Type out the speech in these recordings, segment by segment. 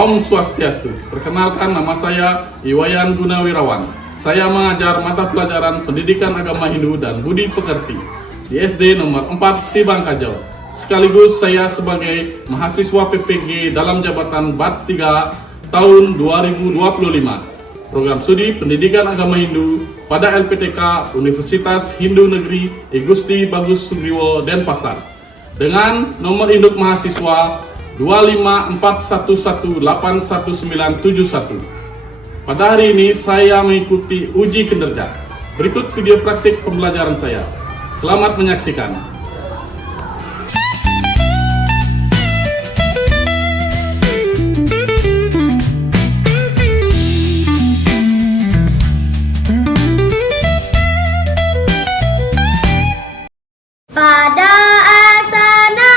Om Swastiastu. Perkenalkan, nama saya Iwayan Gunawirawan. Saya mengajar mata pelajaran Pendidikan Agama Hindu dan Budi Pekerti di SD nomor 4 Sibangkajau. Sekaligus saya sebagai mahasiswa PPG dalam jabatan Batch 3 tahun 2025. Program studi Pendidikan Agama Hindu pada LPTK Universitas Hindu Negeri I Gusti Bagus Sugriwo Denpasar dengan nomor induk mahasiswa 254118191. Pada hari ini saya mengikuti uji kinerja. Berikut video praktik pembelajaran saya. Selamat menyaksikan. Pada asana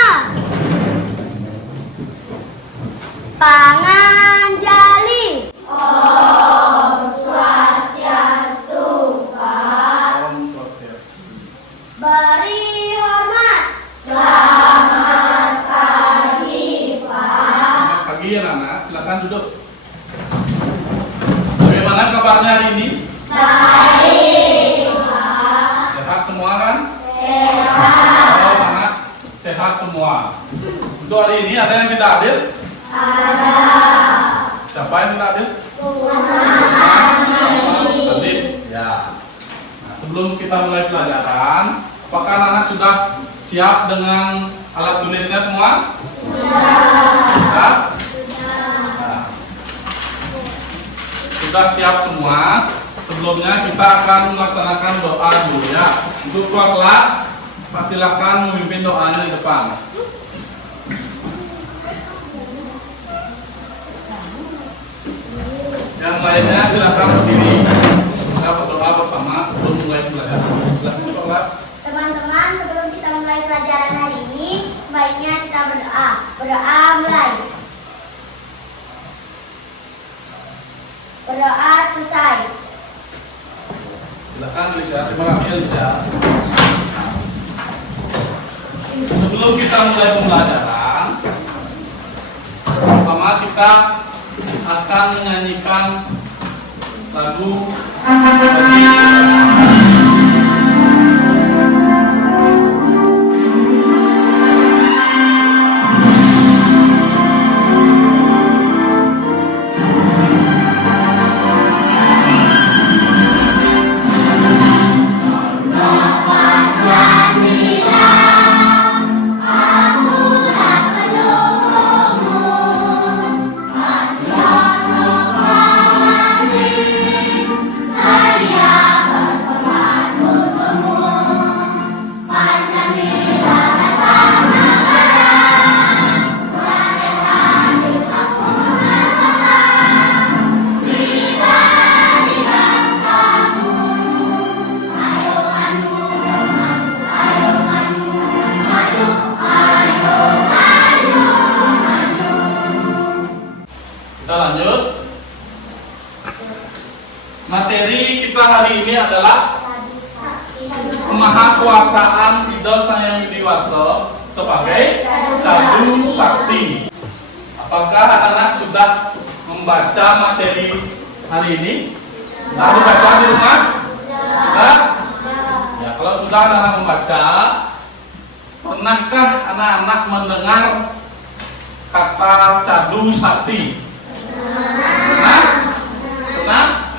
Panganjali. Om Swastiastu. Beri hormat. Selamat pagi, Pak. Selamat pagi ya Nana, silakan duduk. Bagaimana kabarnya hari ini? Baik, Pak. Sehat semua kan? Sehat. Oh, anak sehat semua. Untuk hari ini ada yang tidak hadir? Ada. Siapa yang tidak hadir? Hadir. Ya. Nah, sebelum kita mulai pelajaran, apakah anak sudah siap dengan alat tulisnya semua? Sudah. Nah, sudah siap semua. Sebelumnya kita akan melaksanakan doa dulu ya. Untuk kelas, silakan memimpin doanya di depan. Yang lainnya silakan berdiri. Kita berdoa bersama sebelum mulai pelajaran. Silakan kelas. Teman-teman, sebelum kita mulai pelajaran hari ini, sebaiknya kita berdoa. Berdoa mulai. Berdoa selesai. Silakan Lisa. Terima kasih Lisa. Sebelum kita mulai pembelajaran, pertama kita akan menyanyikan lagu materi kita hari ini adalah Kemahakuasaan Ida Sang Hyang Widiwasa sebagai Cadu Sakti. Apakah anak-anak sudah membaca materi hari ini? Sudah dibaca di rumah? Sudah? Ya, kalau sudah anak-anak membaca, pernahkah anak-anak mendengar kata Cadu Sakti? Pernah? Pernah?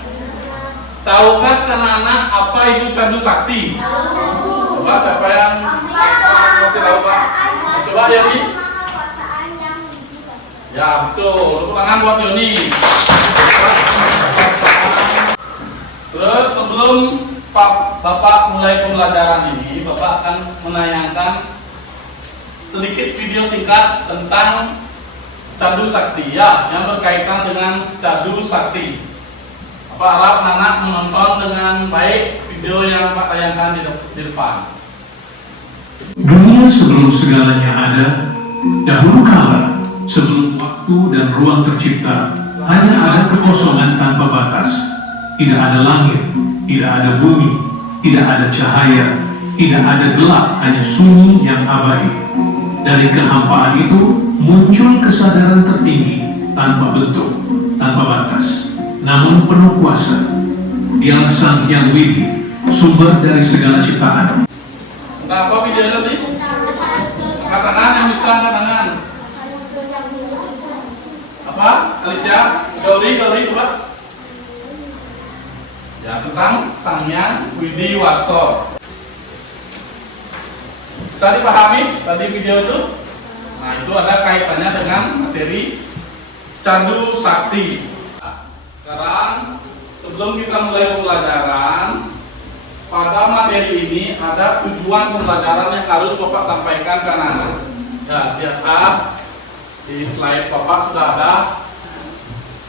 Tahukah anak-anak apa itu Cadu Sakti? Coba siapa yang masih tahu Pak? Coba Yoni. Ya betul. Tepuk tangan buat Yoni. Terus sebelum Bapak mulai pembelajaran ini, Bapak akan menayangkan sedikit video singkat tentang Cadu Sakti ya, yang berkaitan dengan Cadu Sakti. Bapak harap anak menonton dengan baik video yang Pak tayangkan di depan. Dunia sebelum segalanya ada, dahulu kala, sebelum waktu dan ruang tercipta, hanya ada kekosongan tanpa batas. Tidak ada langit, tidak ada bumi, tidak ada cahaya, tidak ada gelap, hanya sunyi yang abadi. Dari kehampaan itu muncul kesadaran tertinggi tanpa bentuk, tanpa batas, namun penuh kuasa. Dialah Sang Hyang Widi, sumber dari segala ciptaan. Nah, apa videonya tadi? Angkat tangan yang bisa, angkat tangan. Apa? Alicia? Gauri coba. Ya, tentang Sang Hyang Widi Waso. Bisa dipahami tadi video itu? Nah, itu ada kaitannya dengan materi Candu Sakti. Nah, sekarang sebelum kita mulai pembelajaran, pada materi ini ada tujuan pembelajaran yang harus Bapak sampaikan ke anak-anak. Ya, di atas di slide Bapak sudah ada.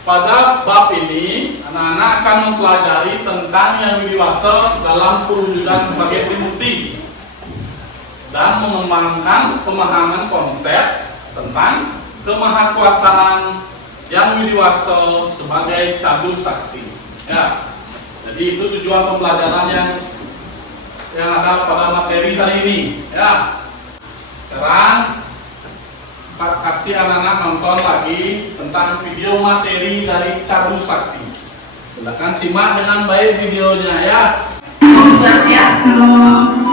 Pada bab ini, anak-anak akan mempelajari tentang Yang Widi Waso dalam perwujudan sebagai Trimurti dan mengembangkan pemahaman konsep tentang kemahakuasaan Yang Widi Waso sebagai Candu Sakti. Ya, jadi itu tujuan pembelajaran yang ada pada materi hari ini. Ya, sekarang Pak kasih anak-anak nonton lagi tentang video materi dari Candu Sakti. Silakan simak dengan baik videonya ya. Om Swastiastu.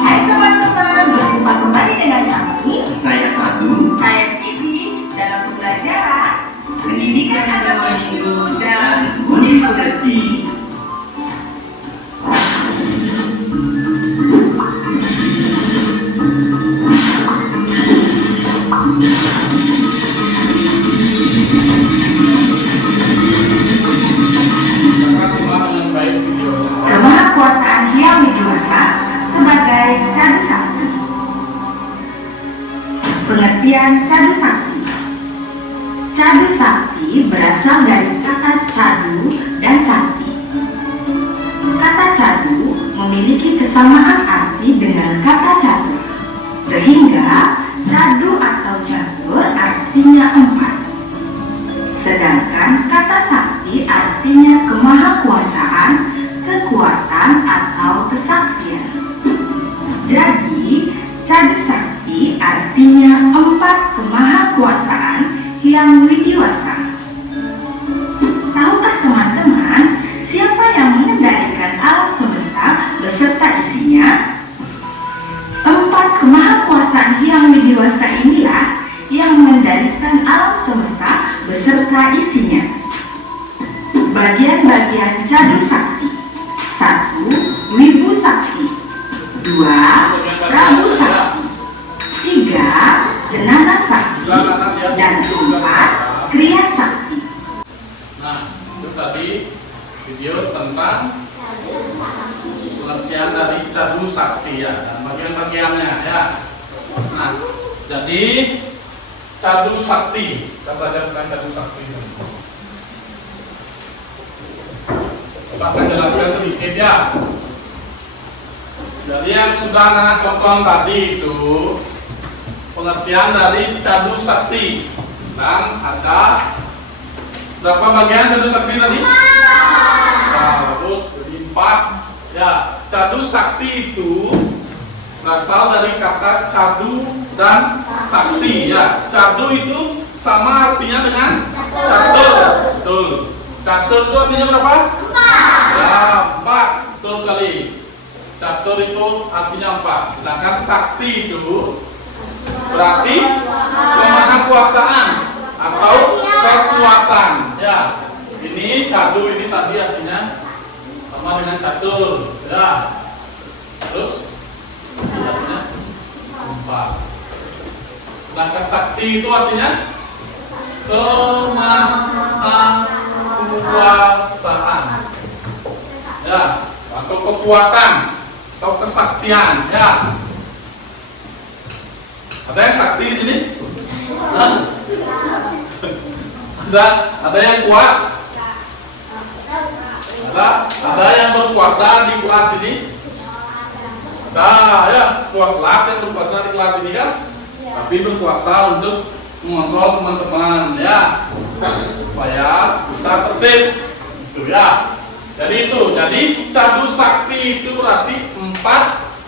Hai teman-teman, berjumpa kembali dengan kami. Saya Sadu. Saya Siti dalam pembelajaran Pendidikan Agama Hindu dan Budi Pekerti. Silakan simak dengan baik videonya. Kemahakuasaan Hyang Widi Waso sebagai Candu Sakti. Pengertian Candu Sakti. Candu Sakti berasal dari kata cadu dan sakti. Kata cadu memiliki kesamaan arti dengan kata catur, sehingga cadu atau catur artinya 4. Sedangkan kata sakti artinya kemahakuasaan, kekuatan atau kesaktian. Jadi, Candu Sakti artinya 4 kemahakuasaan Hyang Widi Waso. Tahukah teman-teman siapa yang mengendalikan alam semesta beserta isinya? 4 kemahakuasaan Hyang Widi Waso inilah yang mengendalikan alam semesta beserta isinya. Bagian-bagian Candu Sakti: 1. Wibu Sakti, 2. Prabu Sakti, 3. Jenana Sakti, dan 4. Kriya Sakti. Nah, itu tadi video tentang pengertian dari Candu Sakti ya, dan bagian-bagiannya ya. Nah, jadi Candu Sakti, kita belajar tentang Candu Sakti. Coba akan jelaskan sedikit ya. Jadi yang sudah anak tonton tadi itu pengertian dari Candu Sakti, dan ada berapa bagian Candu Sakti tadi? Nah, terus jadi 4 ya. Candu Sakti itu berasal dari kata cadu dan sakti ya. Cadu itu sama artinya dengan catur. Betul. Catur itu artinya berapa? 4. Ya, 4. Betul sekali. Catur itu artinya 4. Sedangkan sakti itu berarti kemahakuasaan atau kekuatan. Ya. Ini cadu ini tadi artinya sama dengan catur. Ya. Terus artinya 4. Sedangkan sakti itu artinya kemahakuasaan ya, atau kekuatan atau kesaktian ya. Ada yang sakti di sini? Ada yang kuat? Ada yang berkuasa di kelas ini? Nah, ya, ketua kelas yang berkuasa di kelas ini kan, tapi berkuasa untuk mengontrol teman-teman ya, supaya bisa tertib, itu ya. Jadi Candu Sakti itu berarti 4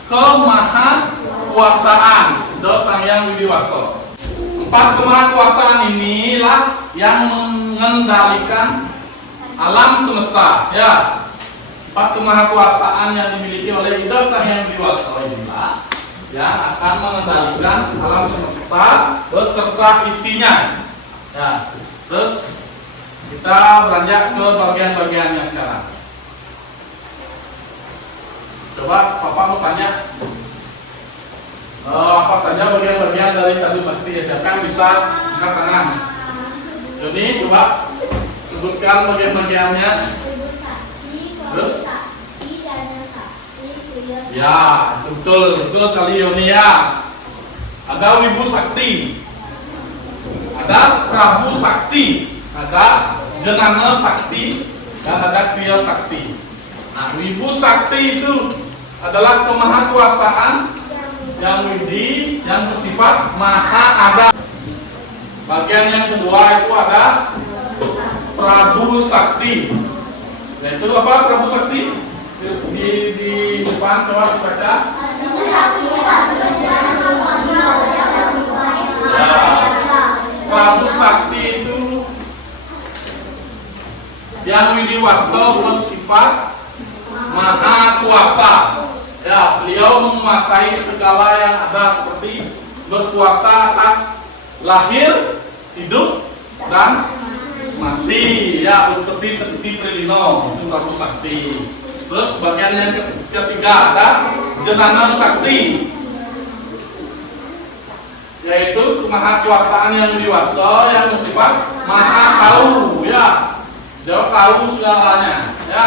kemahakuasaan Sang Hyang Widi Waso. 4 kemahakuasaan inilah yang mengendalikan alam semesta. Ya, 4 kemahakuasaan yang dimiliki oleh Ida Sang Hyang Widi Wasa inilah yang akan mengendalikan alam semesta beserta isinya. Ya, terus kita beranjak ke bagian-bagiannya sekarang. Coba Papa mau tanya apa saja bagian-bagian dari Cadu Sakti ya? Siapa yang bisa angkat tangan? Joni, coba sebutkan bagian-bagiannya. Terus? Ya, betul sekali Yoni ya. Ada Wibu Sakti, ada Prabu Sakti, ada Jenana Sakti, dan ada Kriya Sakti. Nah, Wibu Sakti itu adalah kemahakuasaan yang widi, yang bersifat maha ada. Bagian yang kedua itu ada Prabu Sakti. Yaitu apa Prabu Sakti? Di depan coba dibaca. Prabu Sakti itu yang widiwasa bersifat maha kuasa. Ya, beliau menguasai segala yang ada seperti berkuasa atas lahir, hidup, dan mati. Ya, seperti Trilino itu Prabu Sakti. Terus bagian yang ketiga ada Jenana Sakti, yaitu kemahakuasaan yang dewasa yang bersifat maha tahu. Ya, dia tahu segalanya. Ya,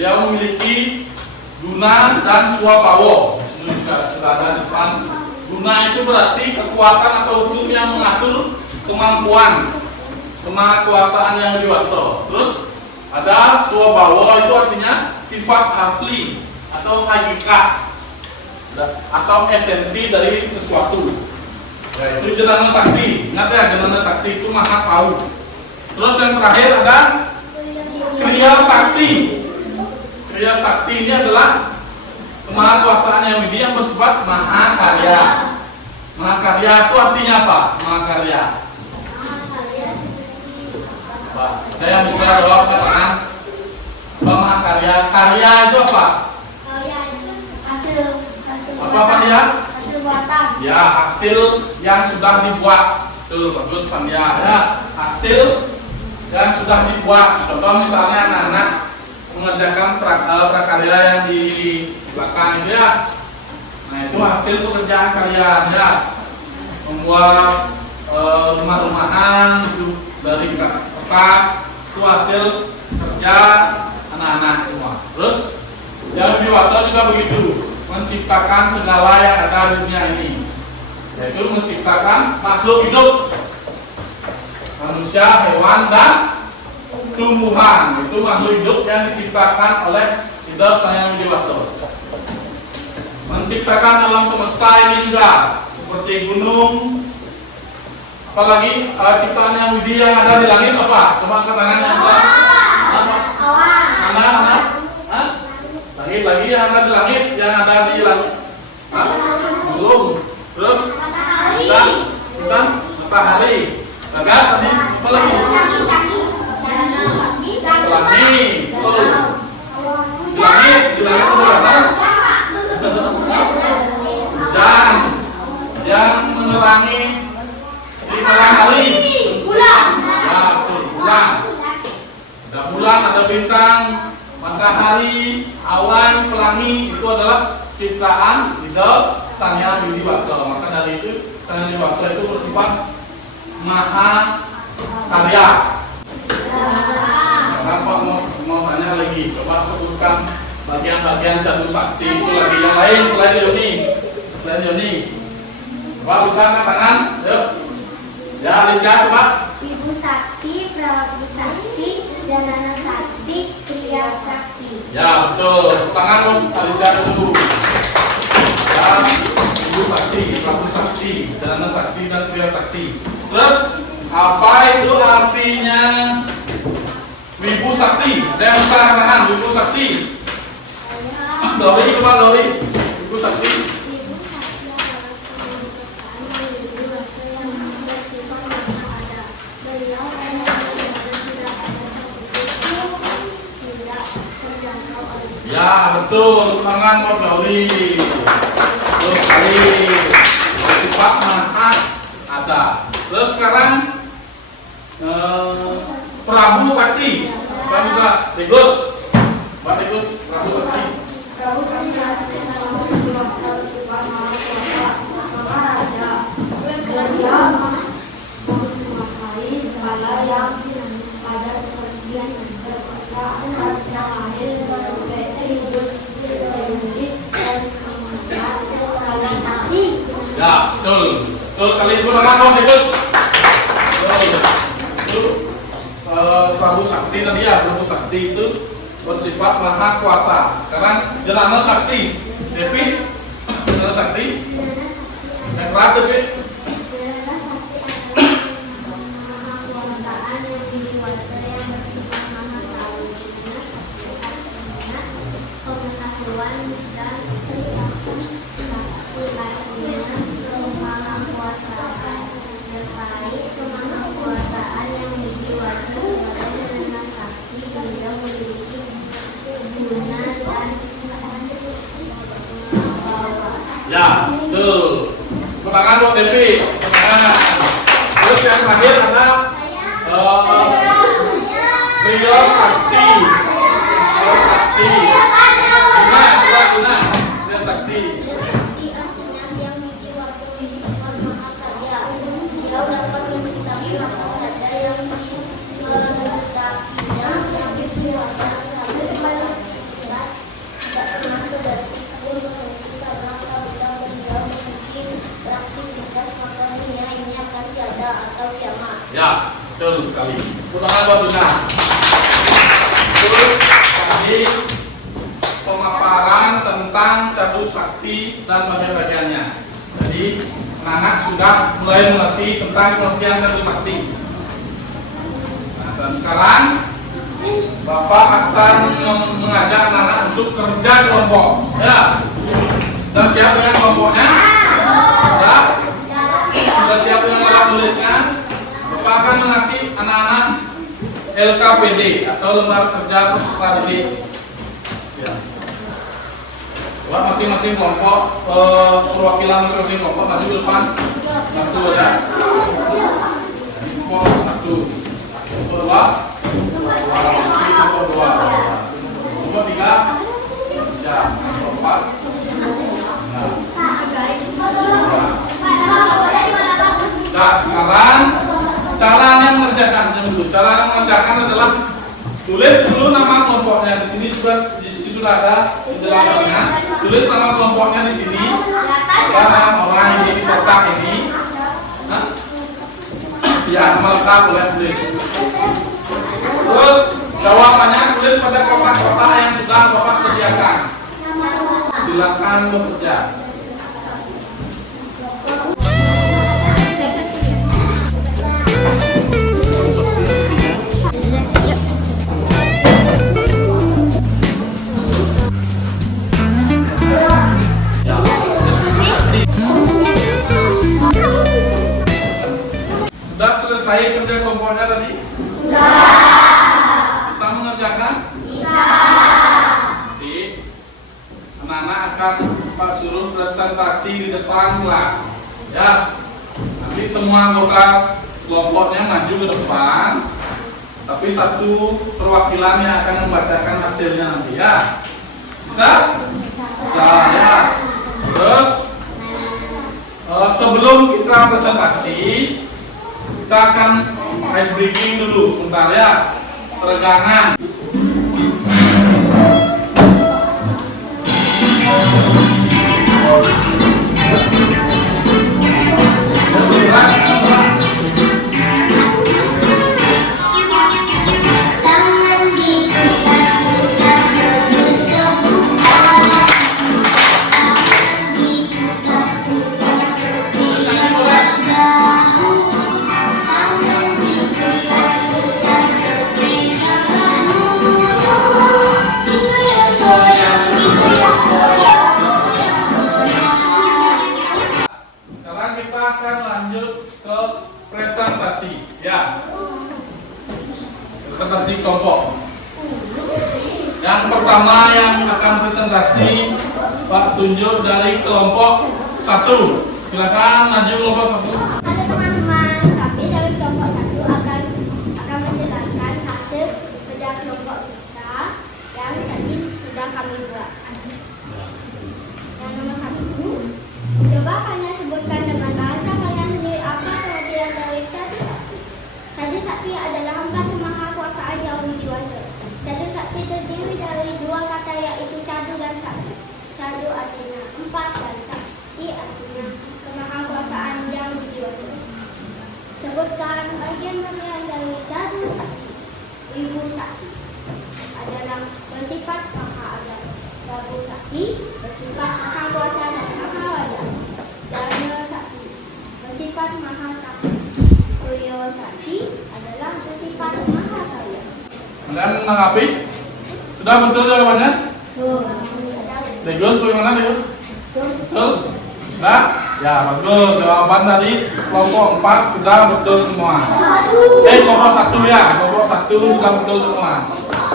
dia memiliki guna dan swabawa. Ini juga sudah ada di depan. Guna itu berarti kekuatan atau hukum yang mengatur kemampuan, kemahakuasaan yang dewasa. Terus ada swabawa itu artinya sifat asli atau hakikat atau esensi dari sesuatu. Ya, itu Jenana Sakti. Ingat ya, Jenana Sakti itu maha tahu. Terus yang terakhir ada Kriya Sakti. Kriya Sakti ini adalah kemahakuasaan yang widi yang bersifat maha karya. Maha karya itu artinya apa? Maha karya. Saya bisa jawab katakan maha karya. Karya itu apa? Karya itu hasil Apa dia? hasil buatan. Ya, hasil yang sudah dibuat. Tuh, bagus Pandia. Ya, hasil yang sudah dibuat. Contoh misalnya anak-anak mengerjakan prakarya yang di belakang itu ya. Nah, itu hasil pekerjaan karya ya. Membuat rumah-rumahan itu dari kertas, itu hasil kerja anak-anak semua. Terus yang dewasa juga begitu, menciptakan segala yang ada di dunia ini, yaitu menciptakan makhluk hidup, manusia, hewan, dan tumbuhan. Itu makhluk hidup yang diciptakan oleh Ida Sang Hyang Widi Wasa. Menciptakan alam semesta ini juga seperti gunung, apalagi ciptaan yang widi yang ada di langit apa? Coba angkat tangannya. Anak. Lagi yang ada di langit, yang ada di langit. Belum. Terus kita matahari. Bagas tadi apa lagi? Langit. Di langit itu ada hujan yang menerangi di malam hari. Bulan. Ya, betul, bulan. Ada bulan, ada bintang, matahari, awan, pelangi, itu adalah ciptaan Ida Sang Hyang Widi Wasa. Maka dari itu Sang Hyang Widi Wasa itu bersifat maha karya. Sekarang Pak mau tanya lagi, coba sebutkan bagian-bagian Cadu Sakti itu lagi yang lain selain Yoni. Coba bisa angkat tangan, yuk. Ya, Alicia coba. Ibu Sakti, Prabu Sakti, Janana Sakti, Kriya Sakti. Ya, betul. Tepuk tangan dong, Alicia dulu. Ya, Ibu Sakti, Prabu Sakti, Janana Sakti, dan Kriya Sakti. Terus, apa itu artinya Wibu Sakti? Ada yang bisa angkat tangan, Wibu Sakti. Gauri, coba Gauri. Wibu Sakti. Ibu Sakti adalah kemahakuasaan yang bersifat maha betul, tangan buat Gauli. Terus sekali bersifat menahan ada. Terus sekarang Prabu Sakti. Prabu Sakti. Tegus. Pak Tegus, Prabu Sakti. Prabu Sakti adalah sifat sama raja. Dan dia menguasai segala yang ada seperti kekuasaan yang adil, hidup sendiri dan kemudian sakti. Ya, betul. Betul sekali itu nama Tegus. Itu Prabu Sakti tadi ya, Prabu Sakti itu bersifat maha kuasa. Sekarang Jelana Sakti, Devi, Jelana Sakti, yang keras Devi. Ya, betul. Tangan buat Devi. Terus yang terakhir ada Rio Sakti. Rio Sakti. Guna. Rio Sakti. Ya, betul sekali. Tangan buat Guna. Terus tadi pemaparan tentang Catur Sakti dan bagian-bagiannya. Jadi anak sudah mulai mengerti tentang pengertian Catur Sakti. Nah, dan sekarang Bapak akan mengajak anak-anak untuk kerja kelompok. Ya. Sudah siap dengan kelompoknya? Ya. Sudah siap dengan alat tulisnya? Bapak akan mengasih anak-anak LKPD atau lembar kerja peserta didik. Ya. Buat masing-masing kelompok, perwakilan masing-masing kelompok maju ke depan. Satu ya. Kelompok satu. Kelompok dua. Kelompok dua. Kelompok tiga. Siap. Kelompok empat. Nah, sekarang caranya mengerjakan dulu. Cara mengerjakan adalah tulis dulu nama kelompoknya. Di sini sudah ada penjelasannya. Tulis nama kelompoknya di sini. Nama orang ini di kotak ini. Ya, nama lengkap boleh tulis. Terus jawabannya tulis pada kotak-kotak yang sudah Bapak sediakan. Silakan bekerja. Sudah selesai kerja kelompoknya tadi? Sudah. Bisa mengerjakan? Bisa. Jadi anak-anak akan Pak suruh presentasi di depan kelas. Ya. Nanti semua anggota kelompoknya maju ke depan. Tapi satu perwakilan yang akan membacakan hasilnya nanti ya. Bisa? Bisa ya. Terus sebelum kita presentasi, kita akan ice breaking dulu sebentar ya. Peregangan. Yang pertama yang akan presentasi Pak tunjuk dari kelompok 1. Silakan maju kelompok 1. Halo teman-teman, kami dari kelompok 1 akan menjelaskan hasil kerja kelompok kita yang tadi sudah kami buat. Yang nomor 1, coba kalian sebutkan dengan bahasa kalian sendiri apa kelebihan dari Cadu Sakti. Cadu Sakti adalah empat kemahakuasaan yang widiwasa. Cadu Sakti terdiri dari dua kata yaitu Cadu dan Sakti. Cadu artinya empat dan Sakti artinya kemahakuasaan yang widiwasa. Sebutkan bagian-bagian dari Cadu Sakti. Ibu Sakti adalah bersifat maha adil. Prabu Sakti bersifat maha kuasa dan maha wajah. Dana Sakti bersifat maha takut. Suryo Sakti adalah bersifat maha kaya. Dan menanggapi? Sudah betul jawabannya? Bagus, bagaimana Bagus? Betul? Sudah? Ya, bagus. Jawaban dari kelompok 4 sudah betul semua. Kelompok 1 ya. Kelompok 1 sudah betul semua.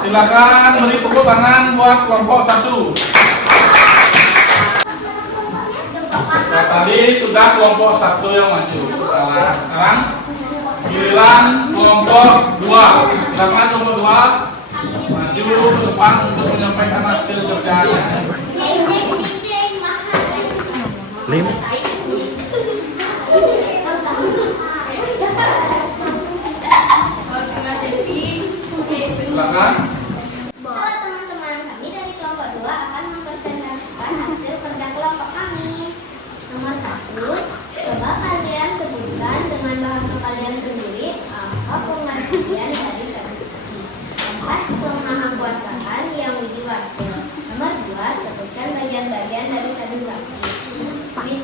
Silakan beri tepuk tangan buat kelompok 1. Nah, tadi sudah kelompok 1 yang maju. Sekarang giliran kelompok 2. Silakan kelompok 2 maju ke depan untuk menyampaikan hasil kerjanya. Lim. Silakan. Halo teman-teman, kami dari kelompok 2 akan mempresentasikan hasil kerja kelompok kami. Nomor 1, coba kalian sebutkan dengan bahasa kalian sendiri apa pengertian dari Cadu Sakti. Empat kemahakuasaan yang widiwasa. Nomor 2, sebutkan bagian-bagian dari Cadu Sakti.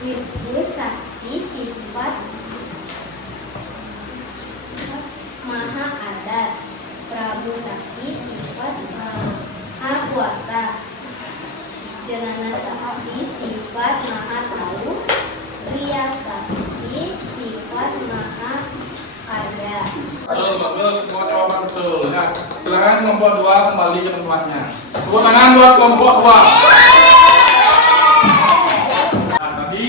Widu Sakti sifat maha adat. Prabu Sakti sifat maha kuasa. Janana Sakti sifat maha tahu. Pria Sakti sifat maha kaya. Betul, bagus. Semua jawaban betul. Ya. Silakan kelompok 2 kembali ke tempatnya. Tepuk tangan buat kelompok 2. Nah, tadi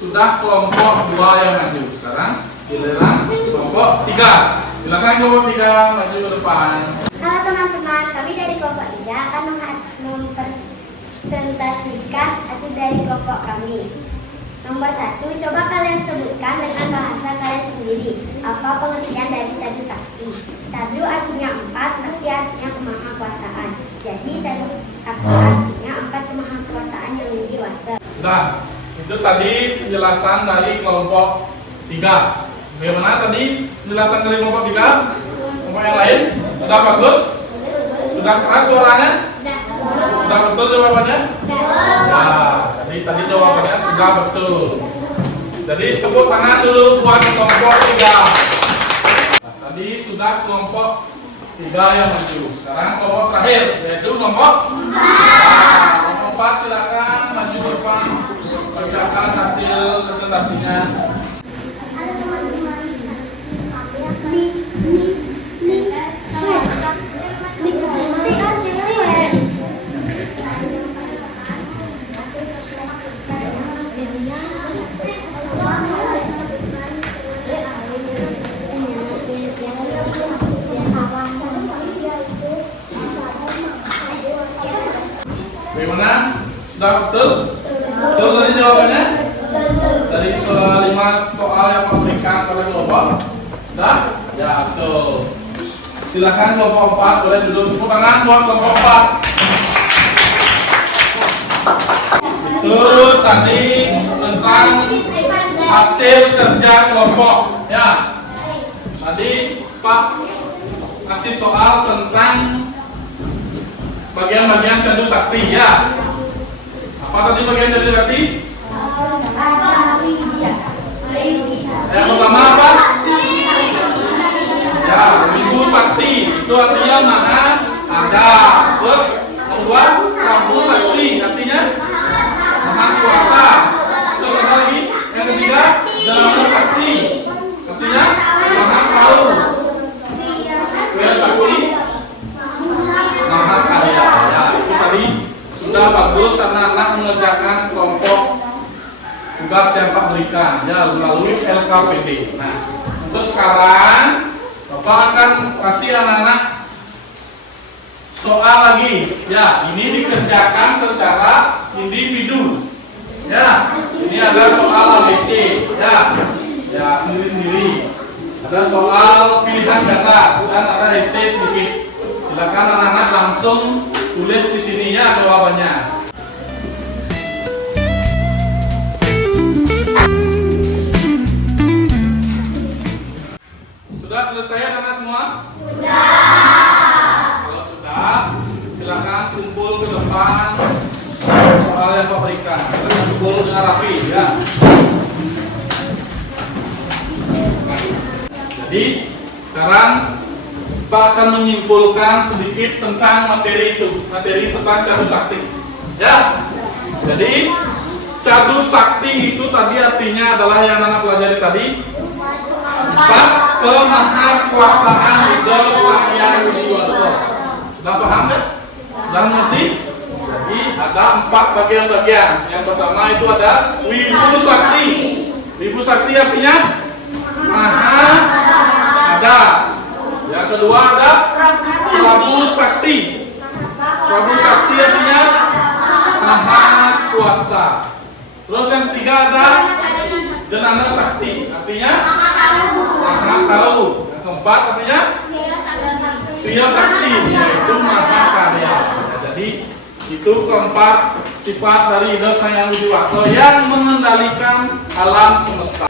sudah kelompok 2 yang maju. Sekarang giliran kelompok 3. Silakan kelompok 3 maju ke depan. Halo teman-teman, kami dari kelompok 3 akan mempresentasikan hasil dari kelompok kami. Nomor 1, coba kalian sebutkan dengan bahasa kalian sendiri apa pengertian dari Cadu Sakti. Cadu artinya 4, Sakti artinya kemahakuasaan. Jadi Cadu Sakti artinya 4 kemahakuasaan yang widiwasa. Nah, itu tadi penjelasan dari kelompok 3. Bagaimana tadi penjelasan dari kelompok 3? Kelompok yang lain? Sudah bagus? Sudah keras suaranya? Sudah betul jawabannya? Nah, jadi tadi jawabannya sudah betul. Jadi tepuk tangan dulu buat kelompok 3. Nah, tadi sudah kelompok 3 yang maju. Sekarang kelompok terakhir yaitu kelompok 4. Silakan maju ke depan. Bacakan hasil presentasinya. Halo teman-teman, Bagaimana? Sudah betul? Betul tadi jawabannya? Dari 5 soal yang memberikan oleh kelompok? Sudah? Ya, betul. Silakan kelompok 4 boleh duduk. Tepuk tangan buat kelompok 4. Itu tadi tentang hasil kerja kelompok. Ya. Tadi Pak kasih soal tentang bagian-bagian Cadu Sakti ya. Apa tadi bagian Cadu Sakti? Yang pertama apa? Ya, Ibu Sakti itu artinya maha ada. Terus yang kedua Prabu Sakti artinya maha kuasa. Terus apa lagi? Yang ketiga Janana Sakti artinya maha tahu. Pria Sakti maha kaya. anak-anak mengerjakan kelompok tugas yang Pak berikan ya melalui LKPD. Nah, untuk sekarang Bapak akan kasih anak-anak soal lagi. Ya, ini dikerjakan secara individu. Ya, ini ada soal ABC. Ya sendiri-sendiri. Ada soal pilihan kata dan ada esai sedikit. Silakan anak-anak langsung tulis di sini ya jawabannya. Sudah selesai anak-anak semua? Kalau sudah, silakan kumpul ke depan soal yang Pak berikan. Kita kumpul dengan rapi ya. Jadi sekarang Pak akan menyimpulkan sedikit tentang materi itu, materi tentang cadu sakti. Ya. Jadi cadu sakti itu tadi artinya adalah yang anak pelajari tadi. Empat kemahakuasaan Idol Sang Hyang Widiwasa. Sudah paham kan? Sudah mengerti? Jadi ada 4 bagian-bagian. Yang pertama itu ada Wibu Sakti. Wibu Sakti artinya Maha ada. Yang kedua ada Prabu Sakti. Prabu Sakti artinya Maha Kuasa. Terus yang ketiga ada Jenana Sakti, artinya Maha Tahu. Yang keempat artinya Tria Sakti, yaitu Maha Karya. Ya, jadi itu keempat sifat dari Idol Sang Hyang Widiwasa yang mengendalikan alam semesta.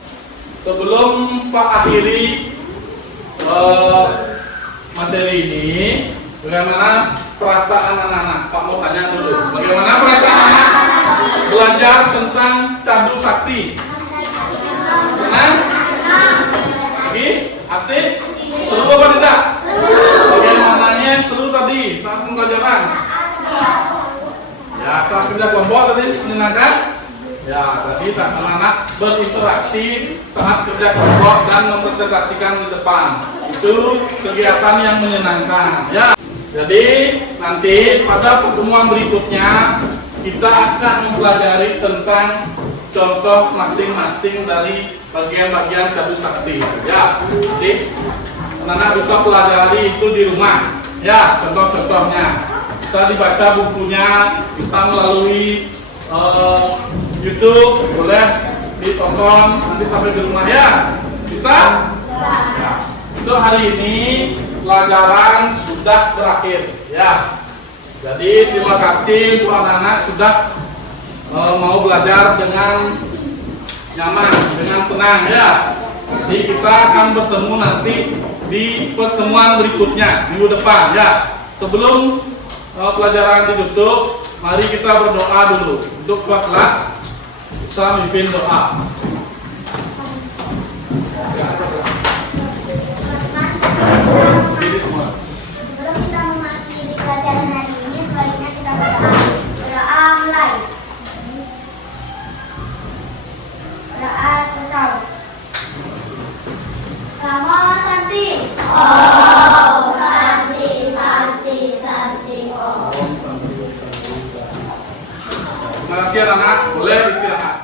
Sebelum Pak akhiri materi ini, bagaimana perasaan anak-anak? Pak mau tanya dulu, bagaimana perasaan anak belajar tentang cadu sakti? Senang? Lagi? Asik? Seru apa tidak? Bagaimananya yang seru tadi saat pembelajaran? Ya, saat kerja kelompok tadi menyenangkan? Ya, tadi anak-anak berinteraksi saat kerja kelompok dan mempresentasikan di depan. Itu kegiatan yang menyenangkan. Ya, jadi nanti pada pertemuan berikutnya kita akan mempelajari tentang contoh masing-masing dari bagian-bagian cadu sakti. Ya, jadi anak-anak bisa pelajari itu di rumah. Ya, contoh-contohnya bisa dibaca bukunya, bisa melalui YouTube, boleh ditonton nanti sampai di rumah ya. Bisa? Ya. Untuk hari ini pelajaran sudah berakhir ya. Jadi terima kasih untuk anak-anak sudah mau belajar dengan nyaman, dengan senang ya. Jadi kita akan bertemu nanti di pertemuan berikutnya minggu depan ya. Sebelum pelajaran ditutup, mari kita berdoa dulu untuk kelas bisa memimpin doa. Sebelum kita mengakhiri pelajaran hari ini, sebaiknya kita berdoa mulai. Doa sesal. Namo Santi. Om Santi, Santi, Santi Om. Terima kasih anak-anak, boleh istirahat.